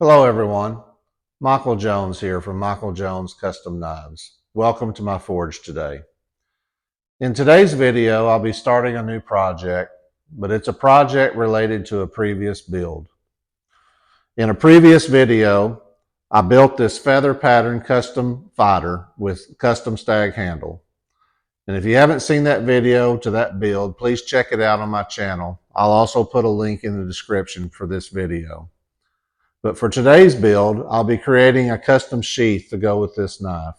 Hello everyone, Michael Jones here from Michael Jones Custom Knives. Welcome to my forge today. In today's video, I'll be starting a new project, but it's a project related to a previous build. In a previous video, I built this feather pattern custom fighter with custom stag handle. And if you haven't seen that video to that build, please check it out on my channel. I'll also put a link in the description for this video. But for today's build, I'll be creating a custom sheath to go with this knife.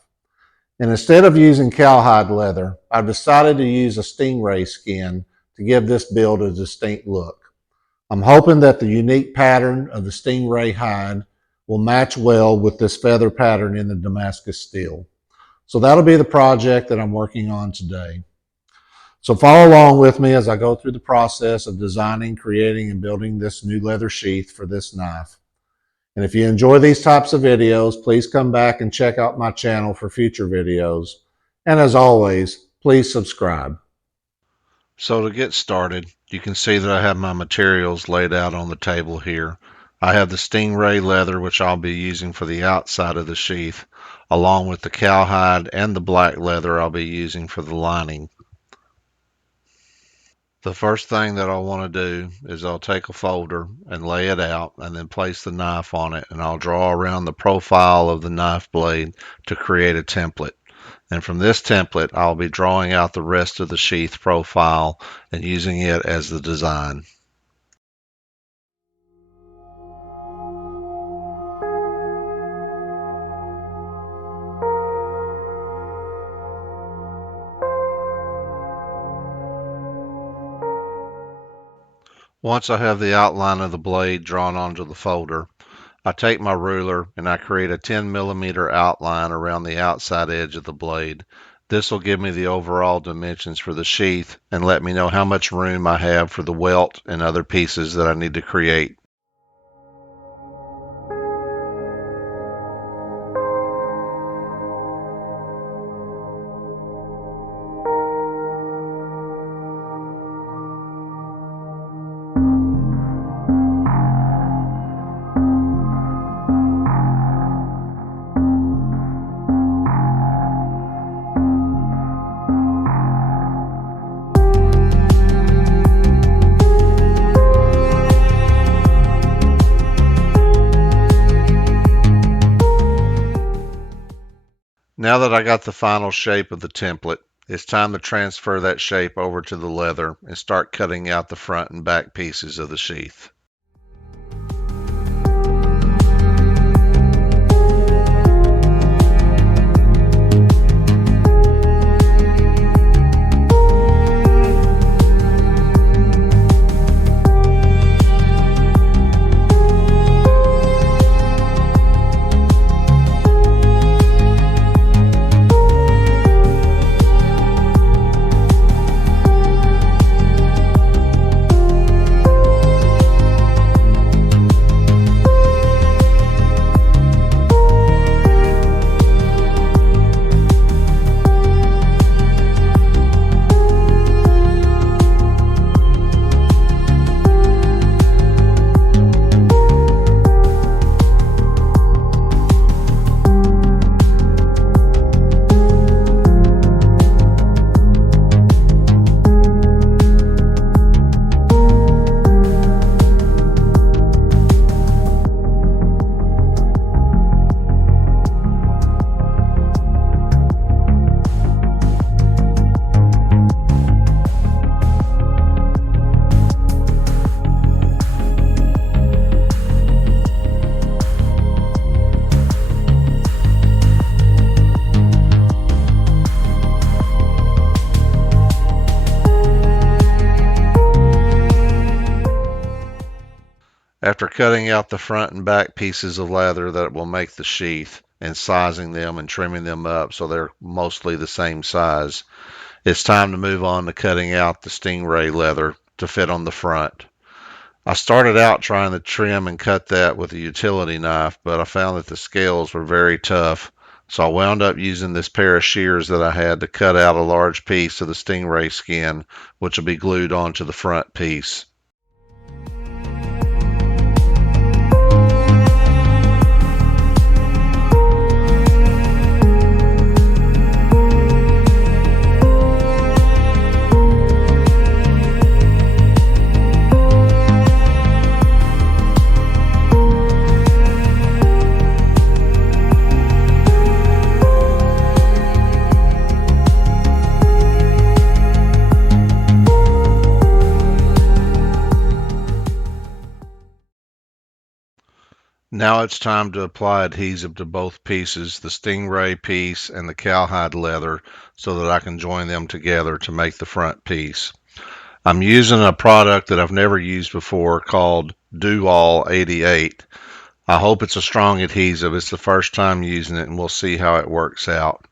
And instead of using cowhide leather, I've decided to use a Stingray skin to give this build a distinct look. I'm hoping that the unique pattern of the Stingray hide will match well with this feather pattern in the Damascus steel. So that'll be the project that I'm working on today. So follow along with me as I go through the process of designing, creating, and building this new leather sheath for this knife. And if you enjoy these types of videos, please come back and check out my channel for future videos. And as always, please subscribe. So to get started, you can see that I have my materials laid out on the table here. I have the Stingray leather, which I'll be using for the outside of the sheath, along with the cowhide and the black leather I'll be using for the lining. The first thing that I'll want to do is I'll take a folder and lay it out and then place the knife on it, and I'll draw around the profile of the knife blade to create a template. And from this template, I'll be drawing out the rest of the sheath profile and using it as the design. Once I have the outline of the blade drawn onto the folder, I take my ruler and I create a 10mm outline around the outside edge of the blade. This will give me the overall dimensions for the sheath and let me know how much room I have for the welt and other pieces that I need to create. Now that I got the final shape of the template, it's time to transfer that shape over to the leather and start cutting out the front and back pieces of the sheath. After cutting out the front and back pieces of leather that will make the sheath and sizing them and trimming them up so they're mostly the same size, it's time to move on to cutting out the Stingray leather to fit on the front. I started out trying to trim and cut that with a utility knife, but I found that the scales were very tough, so I wound up using this pair of shears that I had to cut out a large piece of the Stingray skin, which will be glued onto the front piece. Now it's time to apply adhesive to both pieces, the Stingray piece and the Cowhide leather, so that I can join them together to make the front piece. I'm using a product that I've never used before called Do-All 88. I hope it's a strong adhesive. It's the first time using it, and we'll see how it works out.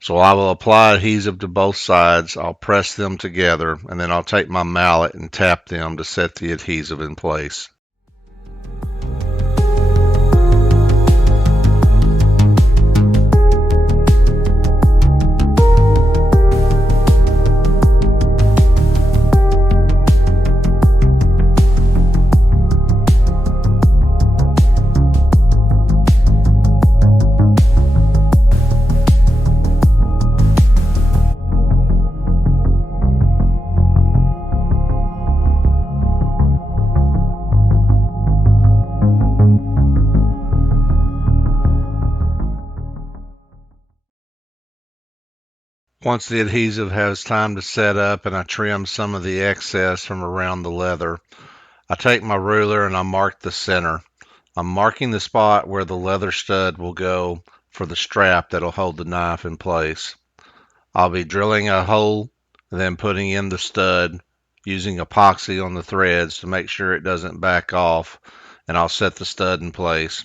So I will apply adhesive to both sides. I'll press them together, and then I'll take my mallet and tap them to set the adhesive in place. Once the adhesive has time to set up and I trim some of the excess from around the leather, I take my ruler and I mark the center. I'm marking the spot where the leather stud will go for the strap that'll hold the knife in place. I'll be drilling a hole and then putting in the stud using epoxy on the threads to make sure it doesn't back off, and I'll set the stud in place.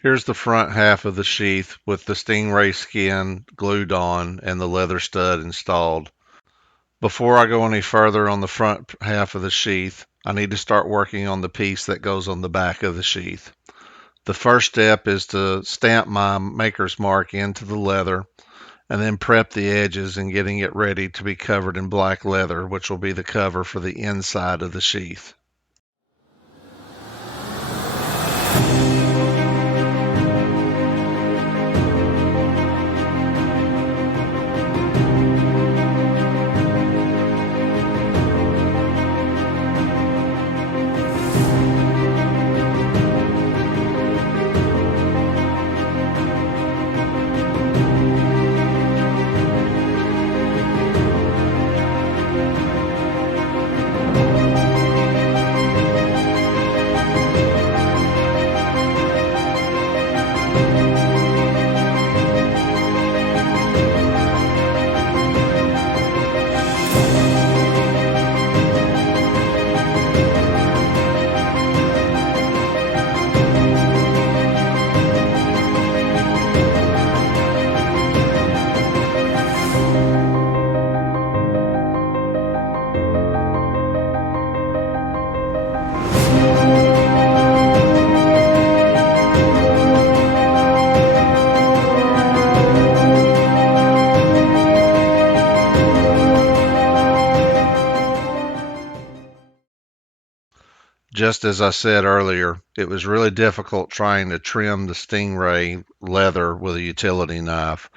Here's the front half of the sheath with the Stingray skin glued on and the leather stud installed. Before I go any further on the front half of the sheath, I need to start working on the piece that goes on the back of the sheath. The first step is to stamp my maker's mark into the leather and then prep the edges and getting it ready to be covered in black leather, which will be the cover for the inside of the sheath. Just as I said earlier, it was really difficult trying to trim the Stingray leather with a utility knife.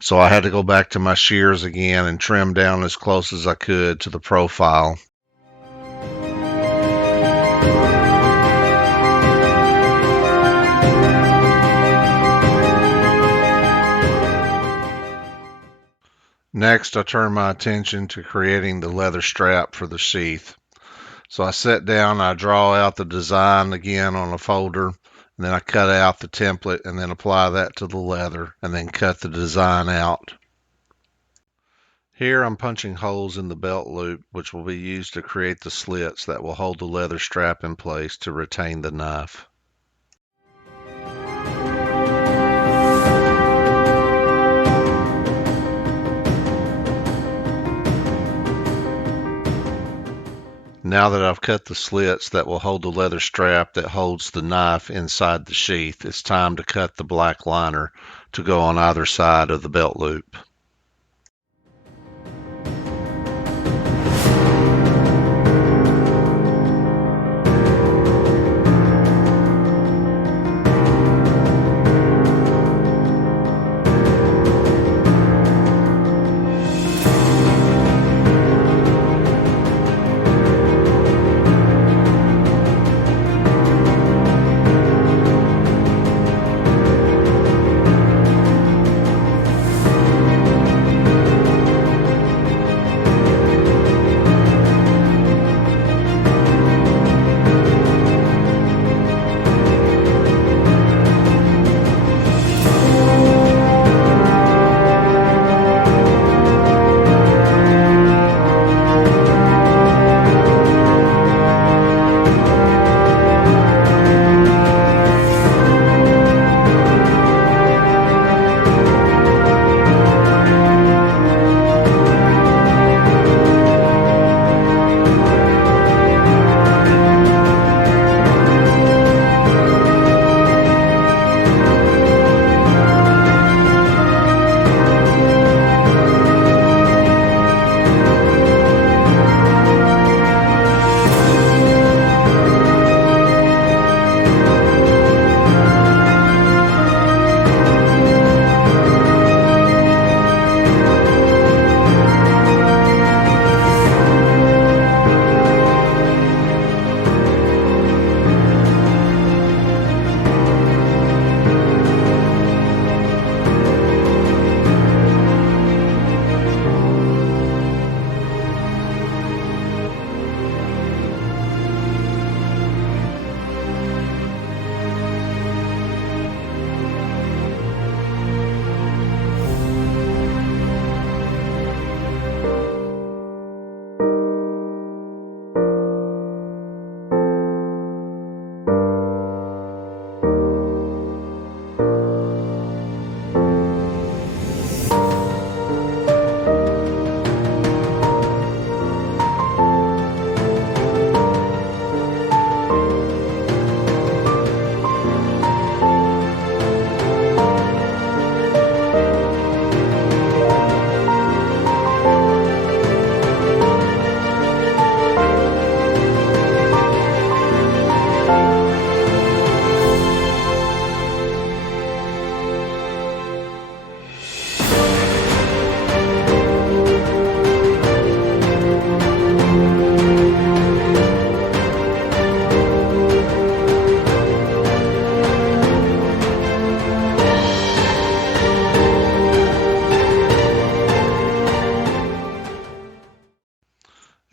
So I had to go back to my shears again and trim down as close as I could to the profile. Next, I turn my attention to creating the leather strap for the sheath. So I sit down, I draw out the design again on a folder, and then I cut out the template and then apply that to the leather and then cut the design out. Here I'm punching holes in the belt loop, which will be used to create the slits that will hold the leather strap in place to retain the knife. Now that I've cut the slits that will hold the leather strap that holds the knife inside the sheath, it's time to cut the black liner to go on either side of the belt loop.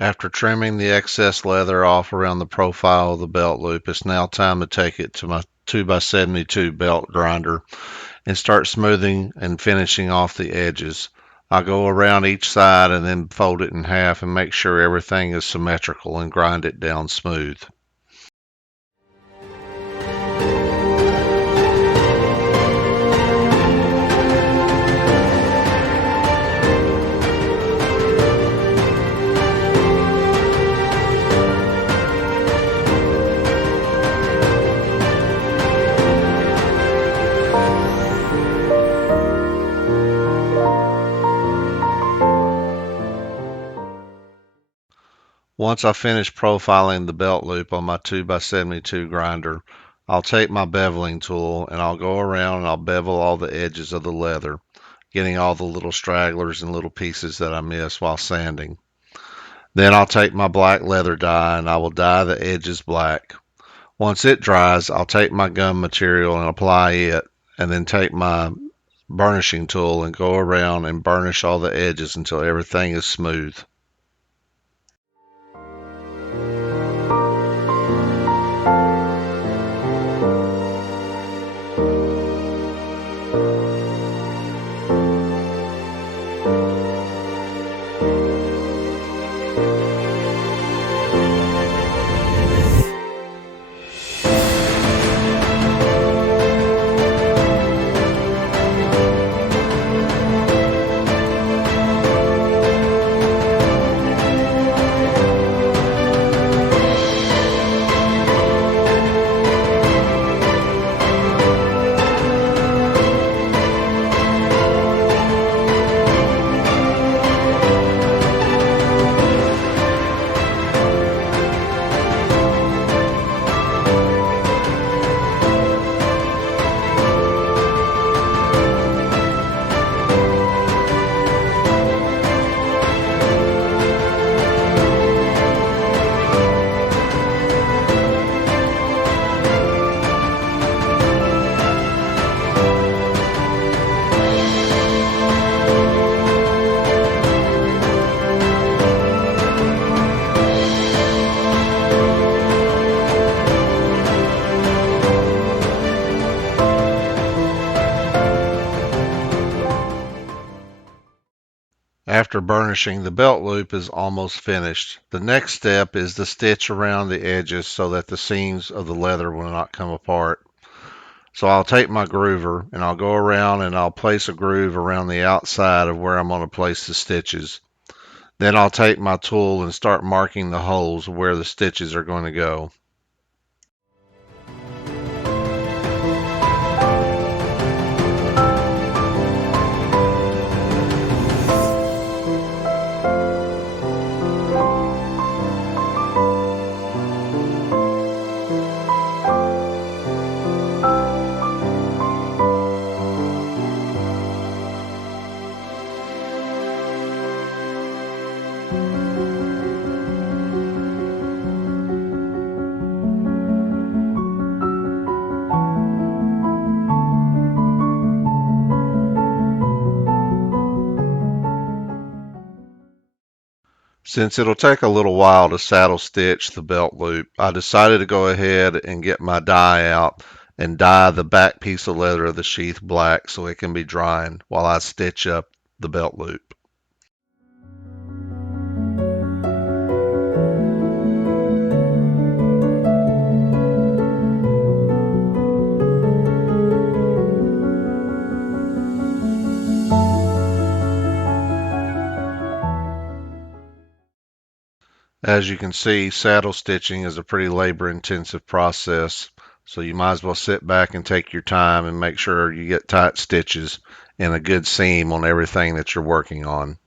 After trimming the excess leather off around the profile of the belt loop, it's now time to take it to my 2x72 belt grinder and start smoothing and finishing off the edges. I go around each side and then fold it in half and make sure everything is symmetrical and grind it down smooth. Once I finish profiling the belt loop on my 2x72 grinder, I'll take my beveling tool and I'll go around and I'll bevel all the edges of the leather, getting all the little stragglers and little pieces that I miss while sanding. Then I'll take my black leather dye and I will dye the edges black. Once it dries, I'll take my gum material and apply it, and then take my burnishing tool and go around and burnish all the edges until everything is smooth. After burnishing, the belt loop is almost finished. The next step is to stitch around the edges so that the seams of the leather will not come apart. So I'll take my groover and I'll go around and I'll place a groove around the outside of where I'm going to place the stitches. Then I'll take my tool and start marking the holes where the stitches are going to go. Since it'll take a little while to saddle stitch the belt loop, I decided to go ahead and get my dye out and dye the back piece of leather of the sheath black so it can be drying while I stitch up the belt loop. As you can see, saddle stitching is a pretty labor-intensive process, so you might as well sit back and take your time and make sure you get tight stitches and a good seam on everything that you're working on.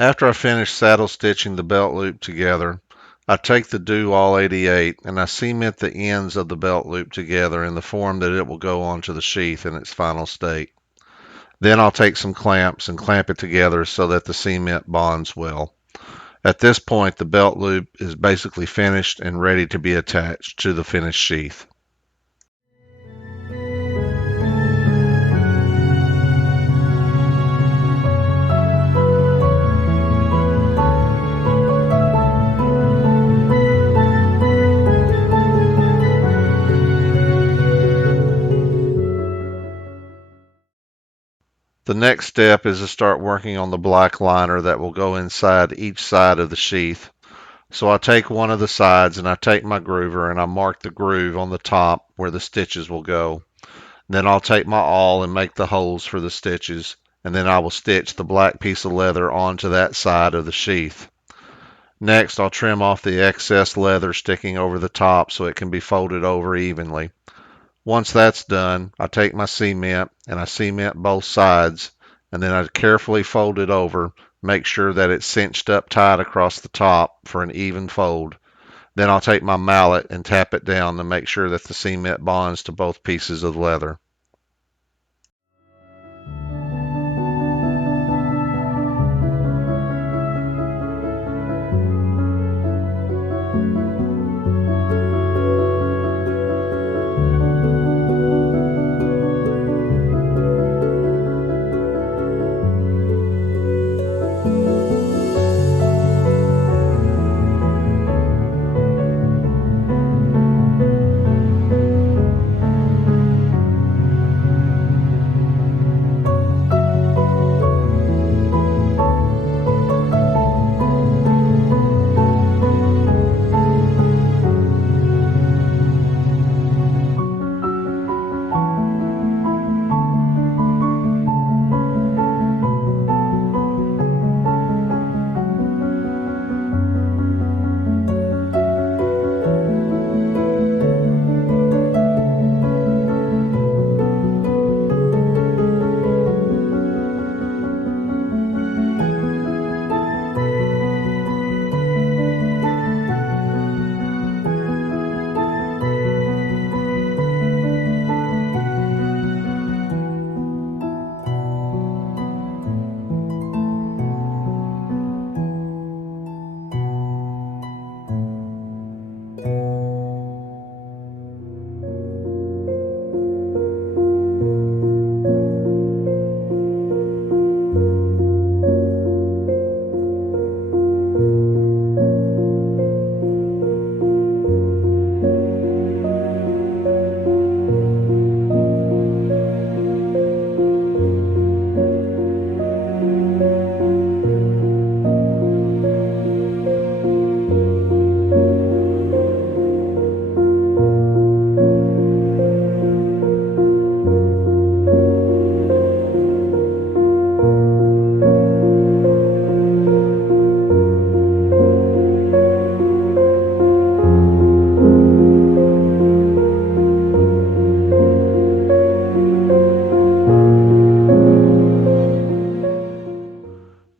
After I finish saddle stitching the belt loop together, I take the Do All 88 and I cement the ends of the belt loop together in the form that it will go onto the sheath in its final state. Then I'll take some clamps and clamp it together so that the cement bonds well. At this point, the belt loop is basically finished and ready to be attached to the finished sheath. The next step is to start working on the black liner that will go inside each side of the sheath. So I take one of the sides and I take my groover and I mark the groove on the top where the stitches will go. Then I'll take my awl and make the holes for the stitches, and then I will stitch the black piece of leather onto that side of the sheath. Next, I'll trim off the excess leather sticking over the top so it can be folded over evenly. Once that's done, I take my cement and I cement both sides, and then I carefully fold it over, make sure that it's cinched up tight across the top for an even fold. Then I'll take my mallet and tap it down to make sure that the cement bonds to both pieces of leather.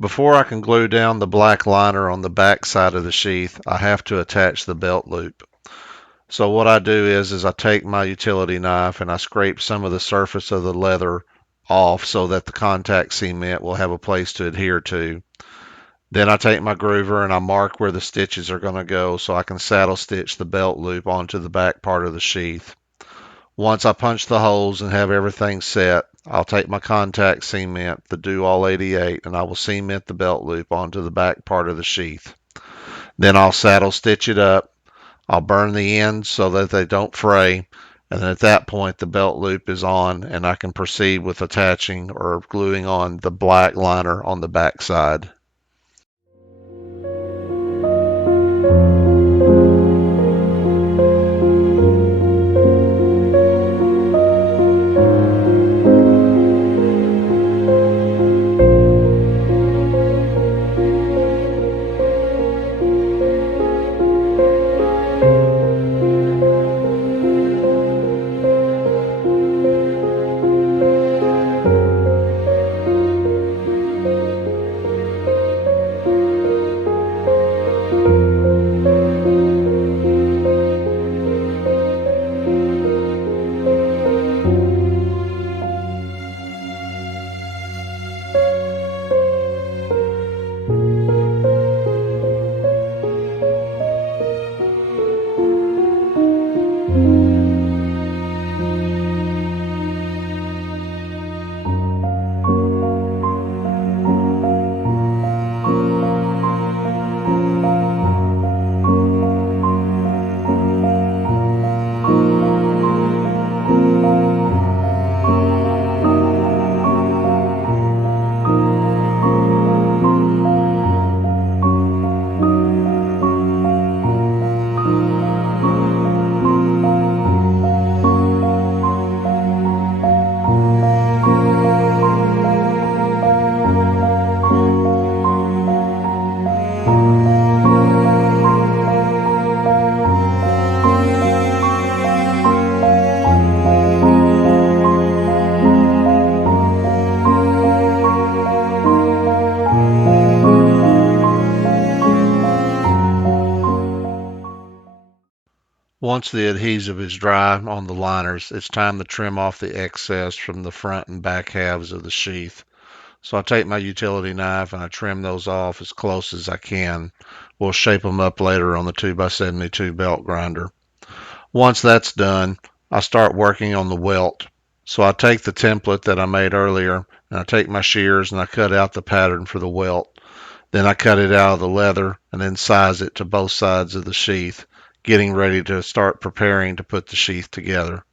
Before I can glue down the black liner on the back side of the sheath, I have to attach the belt loop. So what I do is I take my utility knife and I scrape some of the surface of the leather off so that the contact cement will have a place to adhere to. Then I take my groover and I mark where the stitches are going to go so I can saddle stitch the belt loop onto the back part of the sheath. Once I punch the holes and have everything set, I'll take my contact cement, the Do All 88, and I will cement the belt loop onto the back part of the sheath. Then I'll saddle stitch it up. I'll burn the ends so that they don't fray, and then at that point the belt loop is on and I can proceed with attaching or gluing on the black liner on the back side. Once the adhesive is dry on the liners, it's time to trim off the excess from the front and back halves of the sheath. So I take my utility knife and I trim those off as close as I can. We'll shape them up later on the 2x72 belt grinder. Once that's done, I start working on the welt. So I take the template that I made earlier and I take my shears and I cut out the pattern for the welt. Then I cut it out of the leather and then size it to both sides of the sheath, getting ready to start preparing to put the sheath together.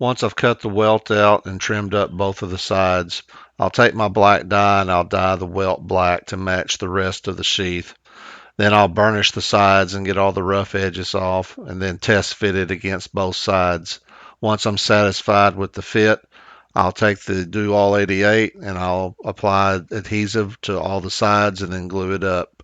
Once I've cut the welt out and trimmed up both of the sides, I'll take my black dye and I'll dye the welt black to match the rest of the sheath. Then I'll burnish the sides and get all the rough edges off and then test fit it against both sides. Once I'm satisfied with the fit, I'll take the Do All 88 and I'll apply adhesive to all the sides and then glue it up.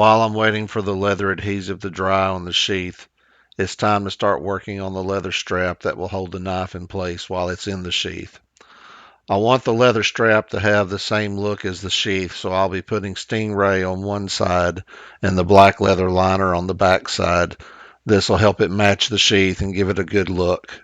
While I'm waiting for the leather adhesive to dry on the sheath, it's time to start working on the leather strap that will hold the knife in place while it's in the sheath. I want the leather strap to have the same look as the sheath, so I'll be putting Stingray on one side and the black leather liner on the back side. This will help it match the sheath and give it a good look.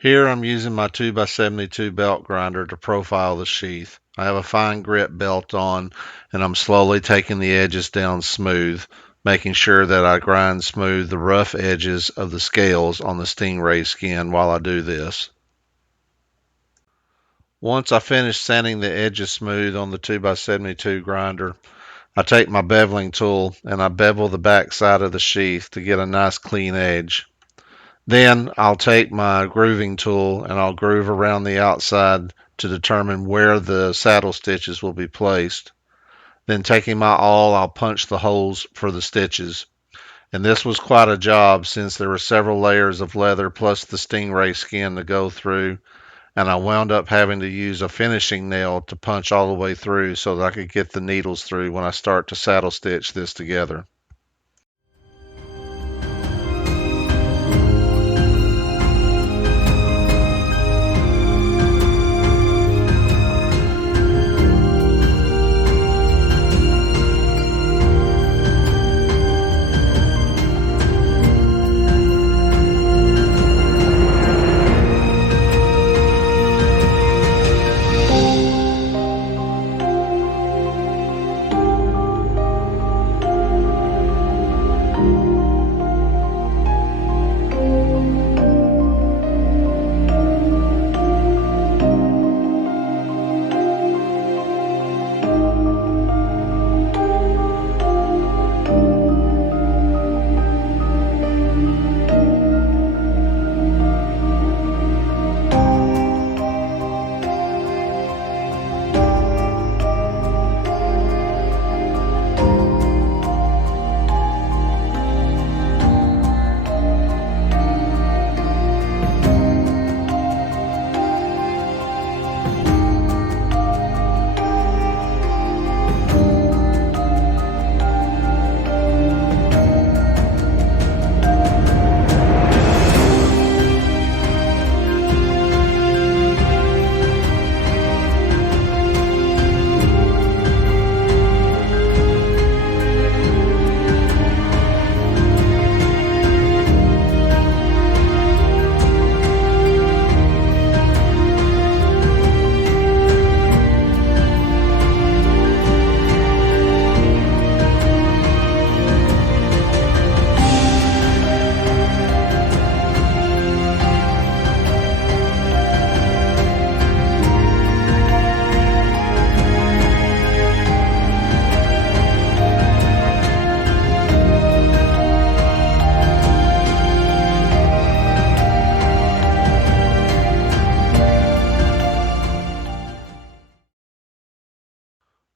Here I'm using my 2x72 belt grinder to profile the sheath. I have a fine grit belt on and I'm slowly taking the edges down smooth, making sure that I grind smooth the rough edges of the scales on the Stingray skin while I do this. Once I finish sanding the edges smooth on the 2x72 grinder, I take my beveling tool and I bevel the back side of the sheath to get a nice clean edge. Then I'll take my grooving tool and I'll groove around the outside to determine where the saddle stitches will be placed. Then taking my awl, I'll punch the holes for the stitches. And this was quite a job since there were several layers of leather plus the Stingray skin to go through. And I wound up having to use a finishing nail to punch all the way through so that I could get the needles through when I start to saddle stitch this together.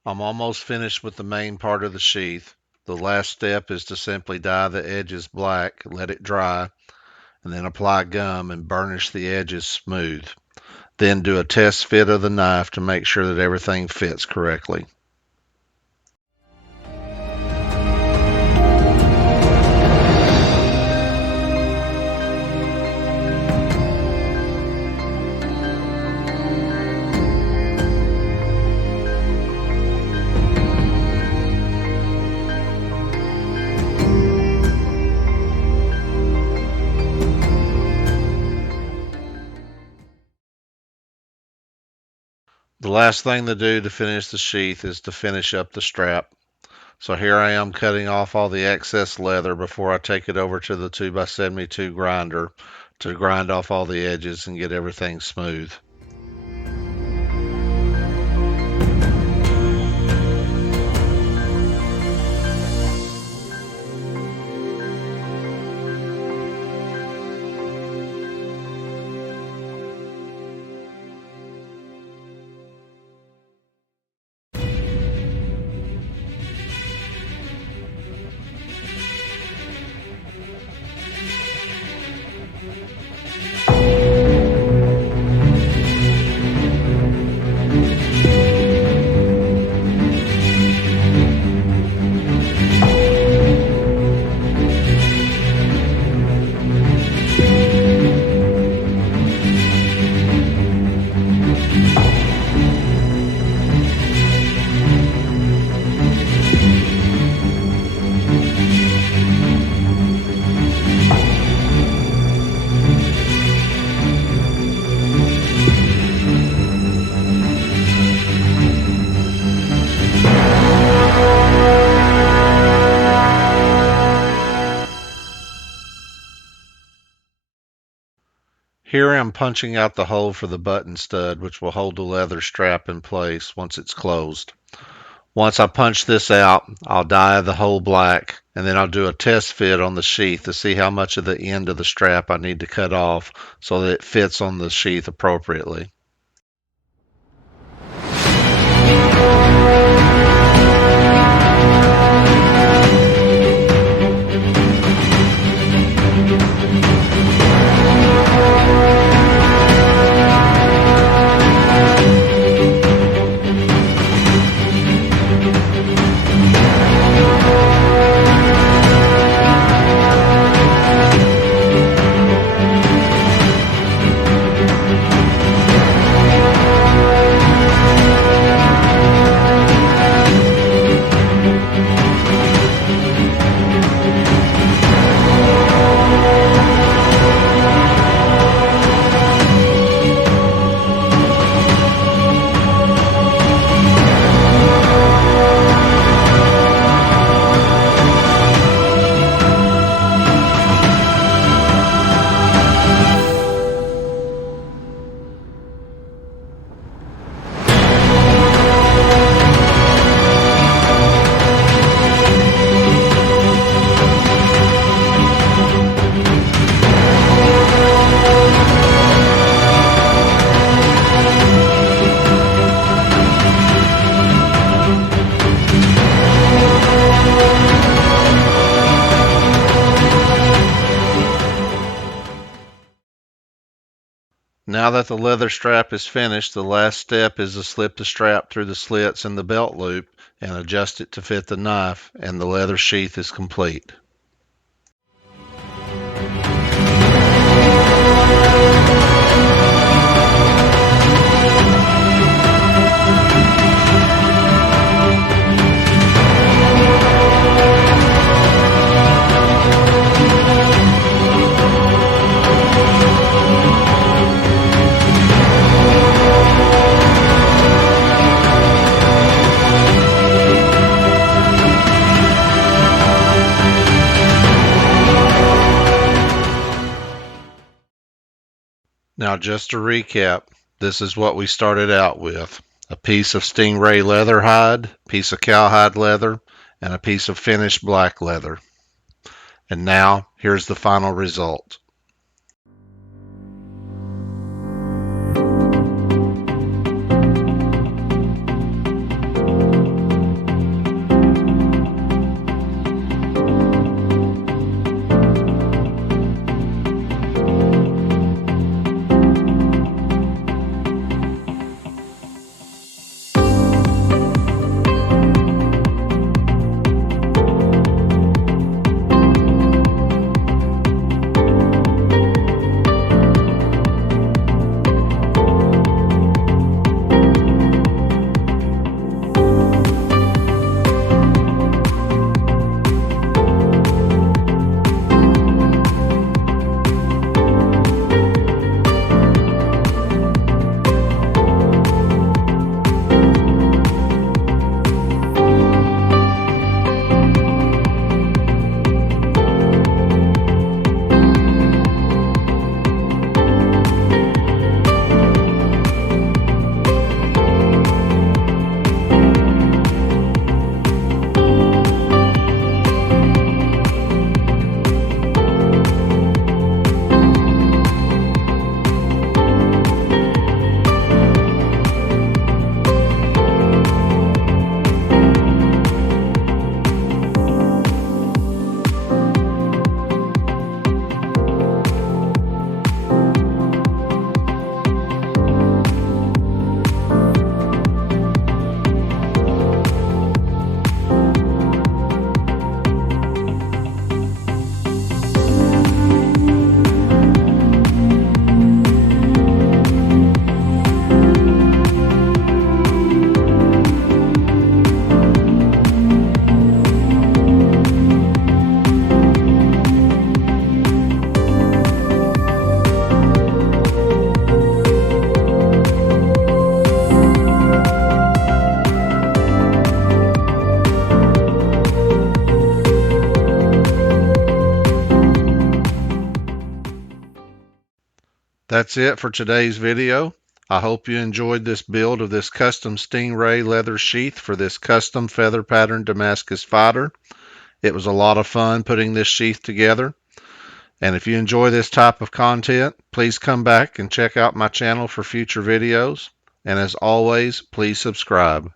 I'm almost finished with the main part of the sheath. The last step is to simply dye the edges black, let it dry, and then apply gum and burnish the edges smooth. Then do a test fit of the knife to make sure that everything fits correctly. The last thing to do to finish the sheath is to finish up the strap. So here I am cutting off all the excess leather before I take it over to the 2x72 grinder to grind off all the edges and get everything smooth. Here I'm punching out the hole for the button stud, which will hold the leather strap in place once it's closed. Once I punch this out, I'll dye the hole black, and then I'll do a test fit on the sheath to see how much of the end of the strap I need to cut off so that it fits on the sheath appropriately. Now that the leather strap is finished, the last step is to slip the strap through the slits in the belt loop and adjust it to fit the knife, and the leather sheath is complete. Now, just to recap, this is what we started out with: a piece of Stingray leather hide, a piece of cowhide leather, and a piece of finished black leather. And now, here's the final result. That's it for today's video. I hope you enjoyed this build of this custom Stingray leather sheath for this custom feather pattern Damascus fighter. It was a lot of fun putting this sheath together. And if you enjoy this type of content, please come back and check out my channel for future videos. And as always, please subscribe.